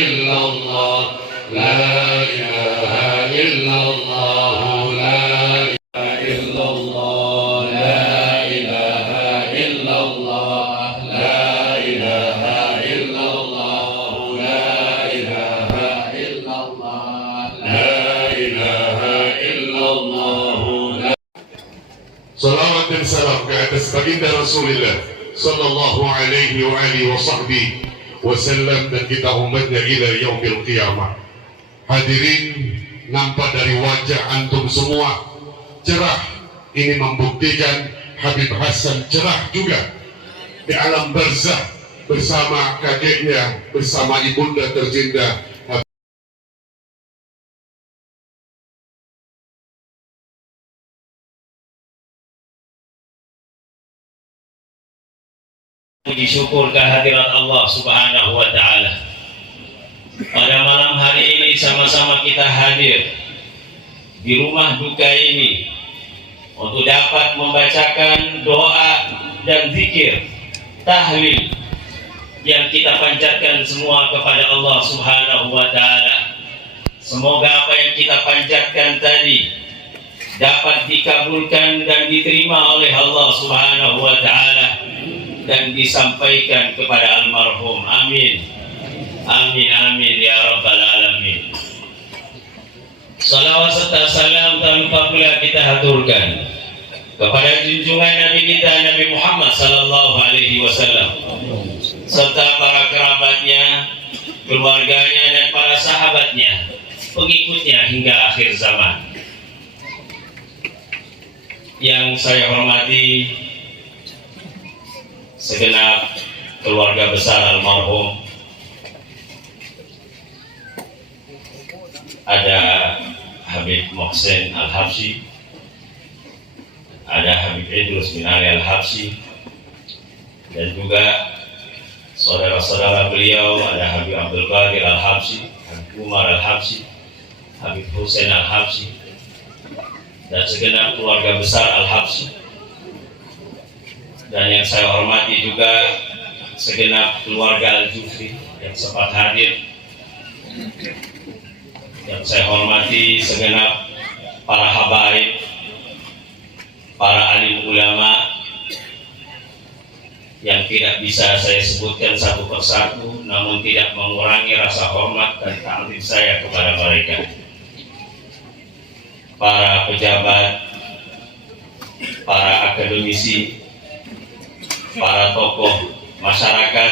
إلا الله لا إله إلا الله لا إله إلا الله لا إله إلا الله لا إله إلا الله لا إله إلا الله لا إله إلا الله. Salawat dan salam ke atas baginda Rasulullah sallallahu alaihi wa alihi wa sahbihi wasallam dan kita umatnya ila yaumil qiyamah. Hadirin, nampak dari wajah antum semua cerah. Ini membuktikan Habib Hasan cerah juga di alam barzah bersama kakeknya, bersama ibunda tercinta Puji syukur kehadirat Allah Subhanahu wa Ta'ala. Pada malam hari ini sama-sama kita hadir di rumah duka ini untuk dapat membacakan doa dan zikir tahlil yang kita panjatkan semua kepada Allah Subhanahu wa Ta'ala. Semoga apa yang kita panjatkan tadi dapat dikabulkan dan diterima oleh Allah Subhanahu wa Ta'ala dan disampaikan kepada almarhum. Amin. Amin amin ya rabbal alamin. Salawat serta salam tak lupa pula kita haturkan kepada junjungan Nabi kita Nabi Muhammad sallallahu alaihi wasallam serta para kerabatnya, keluarganya dan para sahabatnya, pengikutnya hingga akhir zaman. Yang saya hormati segenap keluarga besar almarhum, ada Habib Mohsen Al-Habsyi, ada Habib Idrus bin Ali Al-Habsyi, dan juga saudara-saudara beliau, ada Habib Abdul Qadir Al-Habsyi, Habib Umar Al-Habsyi, Habib Hussein Al-Habsyi, dan segenap keluarga besar Al-Habsyi. Dan yang saya hormati juga segenap keluarga Al-Jufri yang sempat hadir. Yang saya hormati segenap para habaib, para alim ulama yang tidak bisa saya sebutkan satu persatu, namun tidak mengurangi rasa hormat dan ta'zim saya kepada mereka. Para pejabat, para akademisi, para tokoh masyarakat,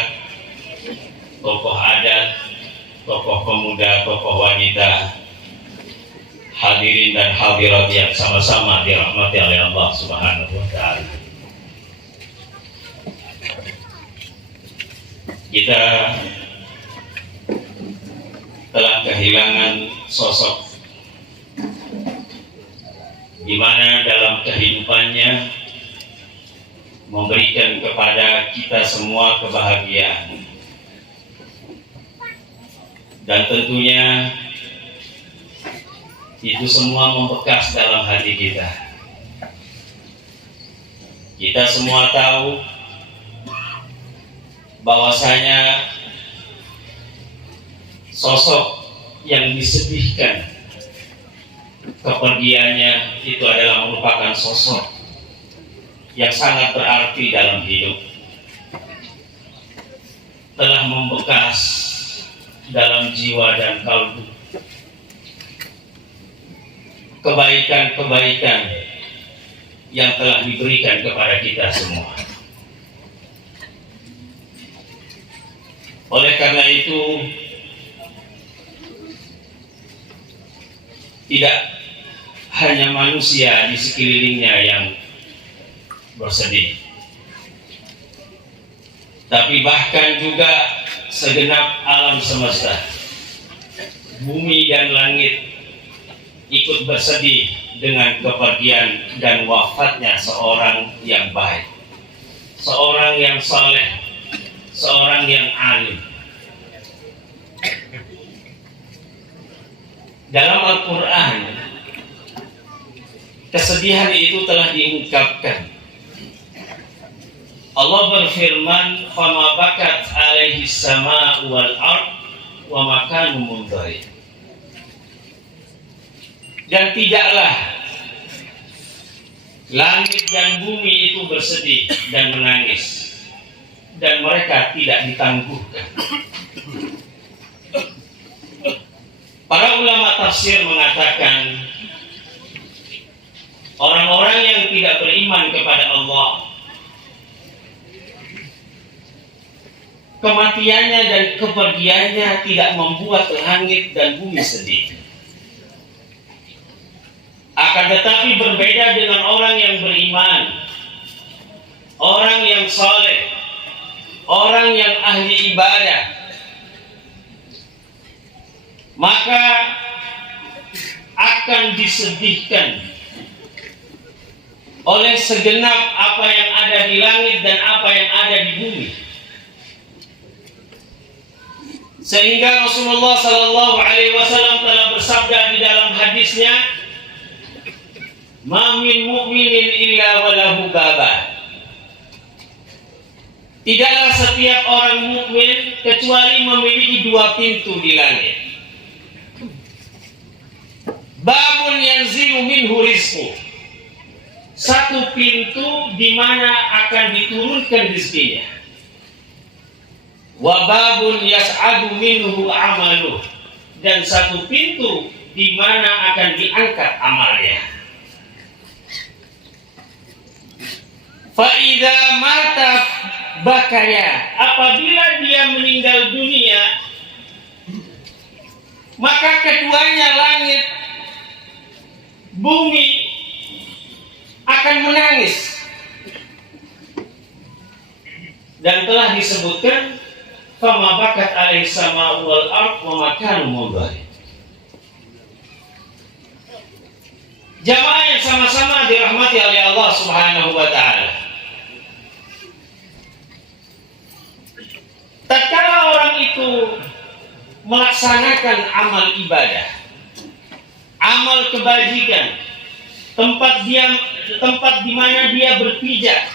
tokoh adat, tokoh pemuda, tokoh wanita, hadirin dan hadirat yang sama-sama dirahmati oleh Allah Subhanahu wa Ta'ala. Kita telah kehilangan sosok di mana dalam kehidupannya memberikan kepada kita semua kebahagiaan, dan tentunya itu semua membekas dalam hati kita. Kita semua tahu bahwasanya sosok yang disedihkan kepergiannya itu adalah merupakan sosok yang sangat berarti dalam hidup, telah membekas dalam jiwa dan kalbu kebaikan-kebaikan yang telah diberikan kepada kita semua. Oleh karena itu, tidak hanya manusia di sekelilingnya yang bersedih, tapi bahkan juga segenap alam semesta, bumi dan langit ikut bersedih dengan kepergian dan wafatnya seorang yang baik, seorang yang saleh, seorang yang alim. Dalam Al-Quran, kesedihan itu telah diungkapkan. Allah berfirman, "Fama bakat alaihi sama'u wal ard wa ma kanu mundharin. Dan tidaklah langit dan bumi itu bersedih dan menangis, dan mereka tidak ditangguhkan. Para ulama tafsir mengatakan orang-orang yang tidak beriman kepada Allah, kematiannya dan kepergiannya tidak membuat langit dan bumi sedih. Akan tetapi berbeda dengan orang yang beriman, orang yang saleh, orang yang ahli ibadah, maka akan disedihkan oleh segenap apa yang ada di langit dan apa yang ada di bumi. Sehingga Rasulullah SAW telah bersabda di dalam hadisnya, "Ma min mu'minin illa walahu baba." Tidaklah setiap orang mukmin kecuali memiliki dua pintu di langit. Babun yanzilu minhu rizquh. Satu pintu di mana akan diturunkan rezekinya. Wa babun yas'adu minhu amaluh. Dan satu pintu di mana akan diangkat amalnya. Fa'idha mata bakaya, apabila dia meninggal dunia, maka keduanya langit, bumi akan menangis. Dan telah disebutkan, fama bakat alaihi sama'u wal ard wa ma kanu mundharin. Jamaah yang sama-sama dirahmati oleh Allah Subhanahu wa taala. Tatkala orang itu melaksanakan amal ibadah, amal kebajikan, tempat di mana dia berpijak,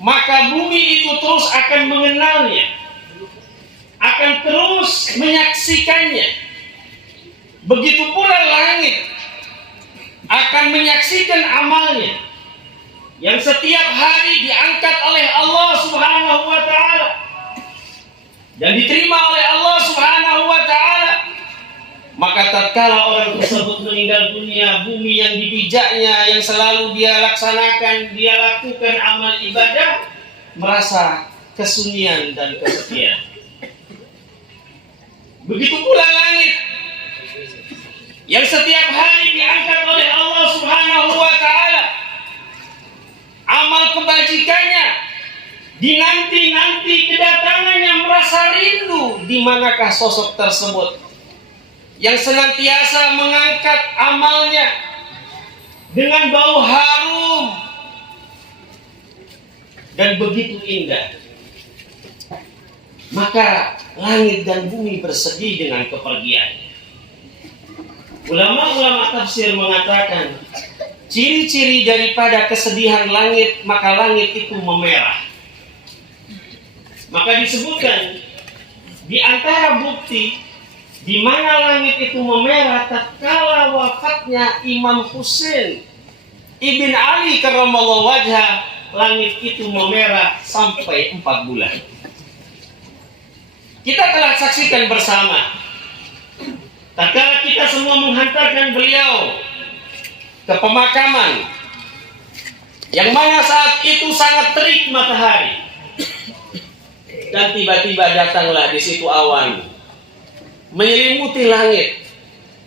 maka bumi itu terus akan mengenalnya, akan terus menyaksikannya. Begitu pula langit akan menyaksikan amalnya yang setiap hari diangkat oleh Allah Subhanahu wa taala dan diterima oleh Allah Subhanahu wa taala. Maka tatkala orang tersebut meninggal dunia, bumi yang dipijaknya, yang selalu dia laksanakan, dia lakukan amal ibadah, merasa kesunyian dan kesepian. Begitu pula langit yang setiap hari diangkat oleh Allah Subhanahu wa taala, amal kebajikannya dinanti-nanti kedatangannya, merasa rindu di manakah sosok tersebut yang senantiasa mengangkat amalnya dengan bau harum dan begitu indah. Maka langit dan bumi bersedih dengan kepergiannya. Ulama-ulama tafsir mengatakan ciri-ciri daripada kesedihan langit, maka langit itu memerah. Maka disebutkan di antara bukti di mana langit itu memerah tatkala wafatnya Imam Husain ibn Ali karramallahu wajhah, langit itu memerah sampai 4 bulan. Kita telah saksikan bersama tatkala kita semua menghantarkan beliau ke pemakaman yang mana saat itu sangat terik matahari, dan tiba-tiba datanglah di situ awan menyelimuti langit,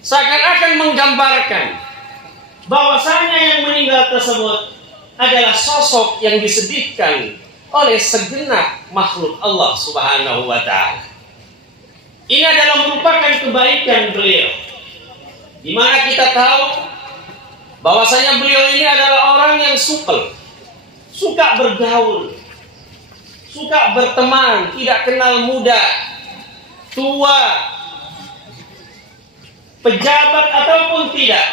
seakan-akan menggambarkan bahwasanya yang meninggal tersebut adalah sosok yang disedihkan oleh segenap makhluk Allah Subhanahu wa taala. Ini adalah merupakan kebaikan beliau, di mana kita tahu bahwasanya beliau ini adalah orang yang supel, suka bergaul, suka berteman, tidak kenal muda, tua, pejabat ataupun tidak.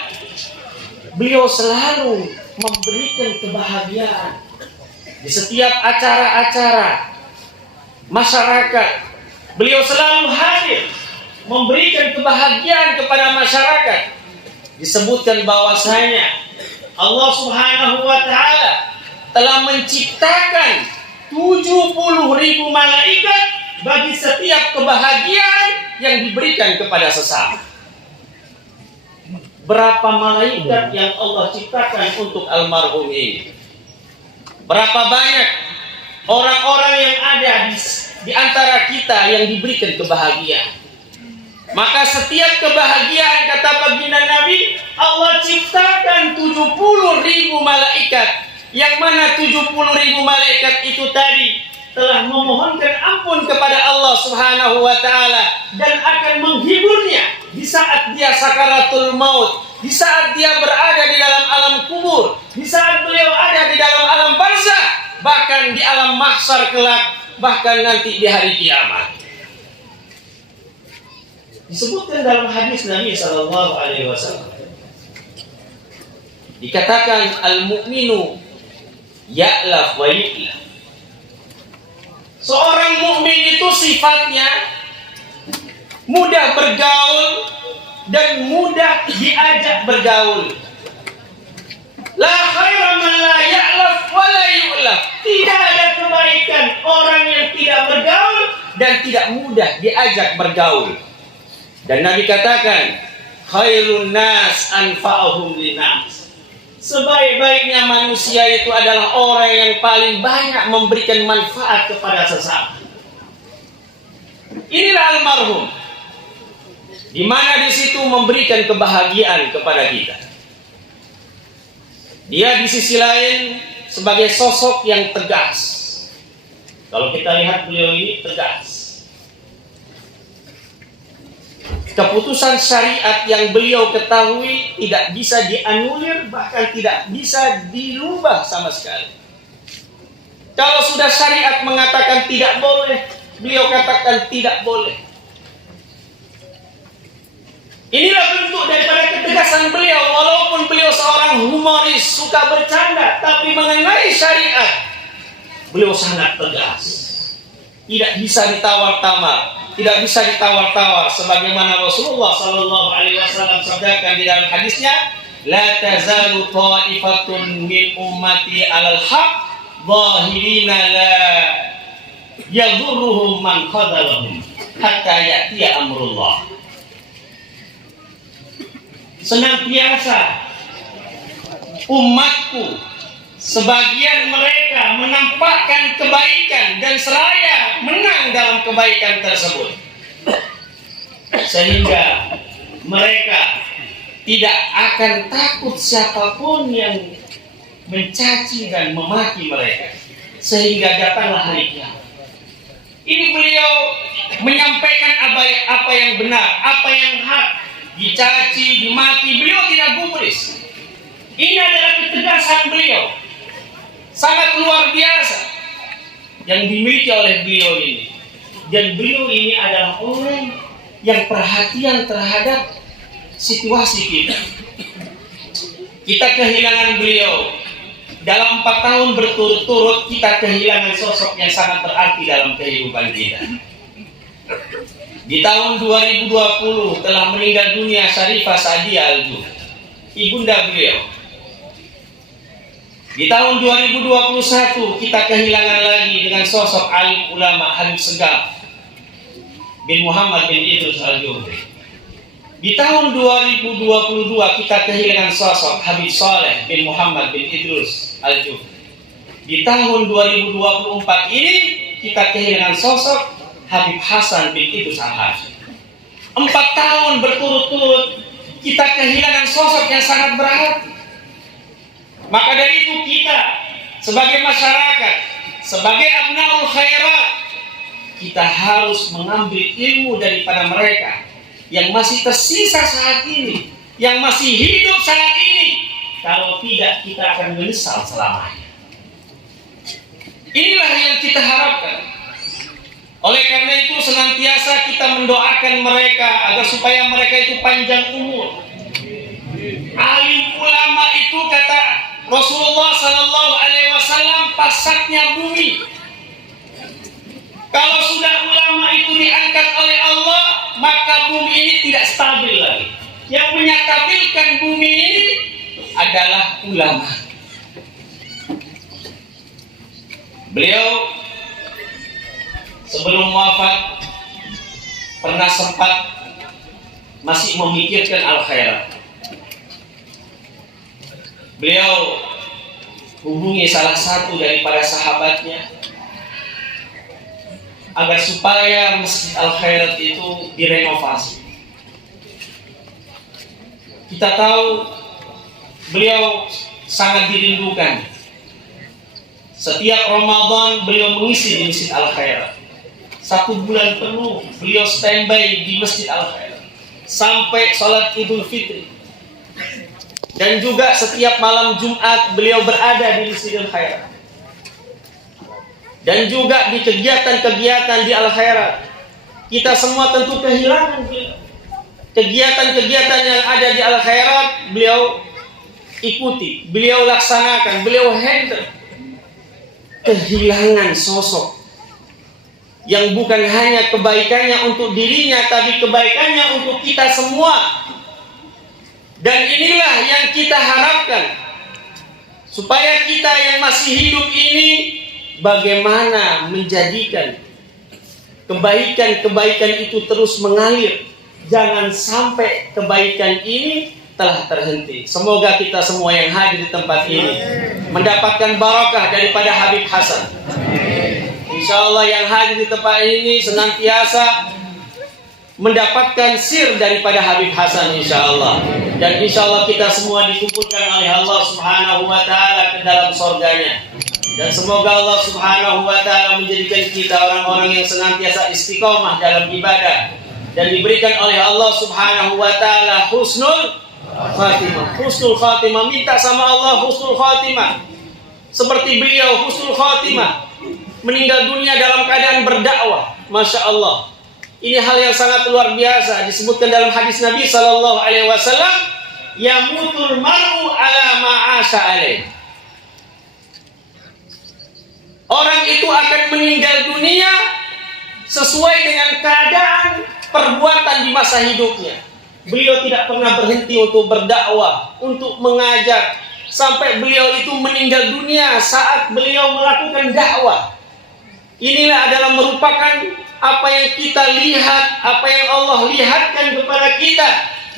Beliau selalu memberikan kebahagiaan di setiap acara-acara masyarakat. Beliau selalu hadir memberikan kebahagiaan kepada masyarakat. Disebutkan bahwasanya Allah Subhanahu wa taala telah menciptakan 70.000 malaikat bagi setiap kebahagiaan yang diberikan kepada sesama. Berapa malaikat yang Allah ciptakan untuk almarhum ini? Berapa banyak orang-orang yang ada di antara kita yang diberikan kebahagiaan? Maka setiap kebahagiaan, kata baginda Nabi, Allah ciptakan 70.000 malaikat, yang mana 70.000 malaikat itu tadi telah memohonkan ampun kepada Allah Subhanahu wa taala dan akan menghiburnya di saat dia sakaratul maut, di saat dia berada di dalam alam kubur, di saat beliau ada di dalam alam barzakh, bahkan di alam mahsyar kelak, bahkan nanti di hari kiamat. Disebutkan dalam hadis Nabi sallallahu alaihi wasallam, dikatakan al-mu'minu ya'laf wa yu'laf. Seorang mukmin itu sifatnya mudah bergaul dan mudah diajak bergaul. La khaira man la ya'laf wa la yu'laf. Tidak ada kebaikan orang yang tidak bergaul dan tidak mudah diajak bergaul. Dan Nabi katakan, khairun nas anfa'uhum linnas. Sebaik-baiknya manusia itu adalah orang yang paling banyak memberikan manfaat kepada sesama. Inilah almarhum, di mana di situ memberikan kebahagiaan kepada kita. Dia di sisi lain sebagai sosok yang tegas. Kalau kita lihat beliau ini tegas. Keputusan syariat yang beliau ketahui tidak bisa dianulir, bahkan tidak bisa dirubah sama sekali. Kalau sudah syariat mengatakan tidak boleh, beliau katakan tidak boleh. Inilah bentuk daripada ketegasan beliau. Walaupun beliau seorang humoris, suka bercanda, tapi mengenai syariat beliau sangat tegas. Tidak bisa ditawar-tawar. Tidak bisa ditawar-tawar, sebagaimana Rasulullah sallallahu alaihi wasallam sabdakan di dalam hadisnya, la tazalu ta'ifatun min ummati 'alal haqq zahirina la yadhurruhum man khadalahum hatta ya'tiya amrullah. Senantiasa umatku, sebagian mereka menampakkan kebaikan dan seraya menang dalam kebaikan tersebut, sehingga mereka tidak akan takut siapapun yang mencaci dan memaki mereka, sehingga datanglah hari kiamat. Ini beliau menyampaikan apa yang benar, apa yang hak. Dicaci, dimaki, beliau tidak gubris. Ini adalah ketegasan beliau, sangat luar biasa yang dimiliki oleh beliau ini. Dan beliau ini adalah orang yang perhatian terhadap situasi kita. Kita kehilangan beliau. Dalam 4 tahun berturut-turut kita kehilangan sosok yang sangat berarti dalam kehidupan kita. Di tahun 2020 telah meninggal dunia Syarifah Sa'diyah Al-Juf, ibunda beliau. Di tahun 2021 kita kehilangan lagi dengan sosok alim ulama Habib Segaf bin Muhammad bin Idrus Al-Jufri. Di tahun 2022 kita kehilangan sosok Habib Saleh bin Muhammad bin Idrus Al-Jufri. Di tahun 2024 ini kita kehilangan sosok Habib Hasan bin Idrus Al-Hashim. 4 tahun berturut-turut kita kehilangan sosok yang sangat berarti. Maka dari itu kita sebagai masyarakat, sebagai abnaul khairat, kita harus mengambil ilmu daripada mereka yang masih tersisa saat ini, yang masih hidup saat ini. Kalau tidak, kita akan menyesal selamanya. Inilah yang kita harapkan. Oleh karena itu senantiasa kita mendoakan mereka agar supaya mereka itu panjang umur. Alim ulama itu, kata Rasulullah sallallahu alaihi wasallam, pasaknya bumi. Kalau sudah ulama itu diangkat oleh Allah, maka bumi ini tidak stabil lagi. Yang menyatabilkan bumi ini adalah ulama. Beliau sebelum wafat pernah sempat masih memikirkan al-khairat. Beliau hubungi salah satu daripada sahabatnya agar supaya Masjid Al-Khairat itu direnovasi. Kita tahu beliau sangat dirindukan. Setiap Ramadan beliau mengisi di Masjid Al-Khairat. 1 bulan penuh beliau standby di Masjid Al-Khairat sampai sholat Idul Fitri. Dan juga setiap malam Jumat beliau berada di Masjid Al-Khairat. Dan juga di kegiatan-kegiatan di Al-Khairat. Kita semua tentu kehilangan beliau. Kegiatan-kegiatan yang ada di Al-Khairat beliau ikuti, beliau laksanakan, beliau handle. Kehilangan sosok yang bukan hanya kebaikannya untuk dirinya, tapi kebaikannya untuk kita semua. Dan inilah yang kita harapkan, supaya kita yang masih hidup ini bagaimana menjadikan kebaikan-kebaikan itu terus mengalir. Jangan sampai kebaikan ini telah terhenti. Semoga kita semua yang hadir di tempat ini mendapatkan barakah daripada Habib Hasan. Insya Allah yang hadir di tempat ini senantiasa mendapatkan sir daripada Habib Hasan, insya Allah. Dan insya Allah kita semua dikumpulkan oleh Allah Subhanahu wa Ta'ala ke dalam surganya. Dan semoga Allah Subhanahu wa Ta'ala menjadikan kita orang-orang yang senantiasa istiqomah dalam ibadah, dan diberikan oleh Allah Subhanahu wa Ta'ala husnul khatimah. Husnul khatimah, minta sama Allah husnul khatimah. Seperti beliau husnul khatimah, meninggal dunia dalam keadaan berdakwah. Masya Allah. Ini hal yang sangat luar biasa. Disebutkan dalam hadis Nabi SAW, yamutul mar'u ala ma'asha alaih. Orang itu akan meninggal dunia sesuai dengan keadaan perbuatan di masa hidupnya. Beliau tidak pernah berhenti untuk berdakwah, untuk mengajar, sampai beliau itu meninggal dunia saat beliau melakukan dakwah. Inilah adalah merupakan apa yang kita lihat, apa yang Allah lihatkan kepada kita,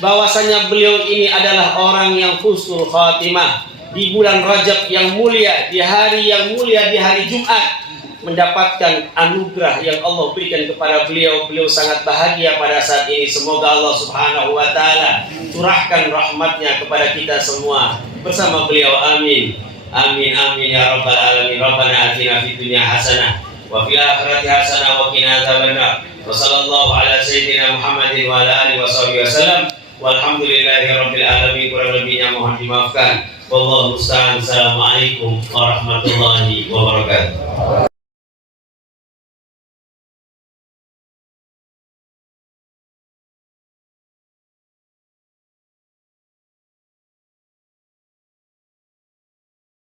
bahwasanya beliau ini adalah orang yang husnul khatimah. Di bulan Rajab yang mulia, di hari yang mulia, di hari Jumat, mendapatkan anugerah yang Allah berikan kepada beliau. Beliau sangat bahagia pada saat ini. Semoga Allah Subhanahu wa Ta'ala curahkan rahmatnya kepada kita semua bersama beliau. Amin. Amin amin ya rabbal alamin. Rabbana atina fid dunya hasanah wa fil akhirati hasanah wa qina adzabannar. Wa sallallahu ala sayyidina Muhammadin wa ala alihi washabihi wasallam. Walhamdulillahi rabbil alamin. Kurang lebihnya mohon dimaafkan. Wallahu musta'an. Assalamualaikum warahmatullahi wabarakatuh.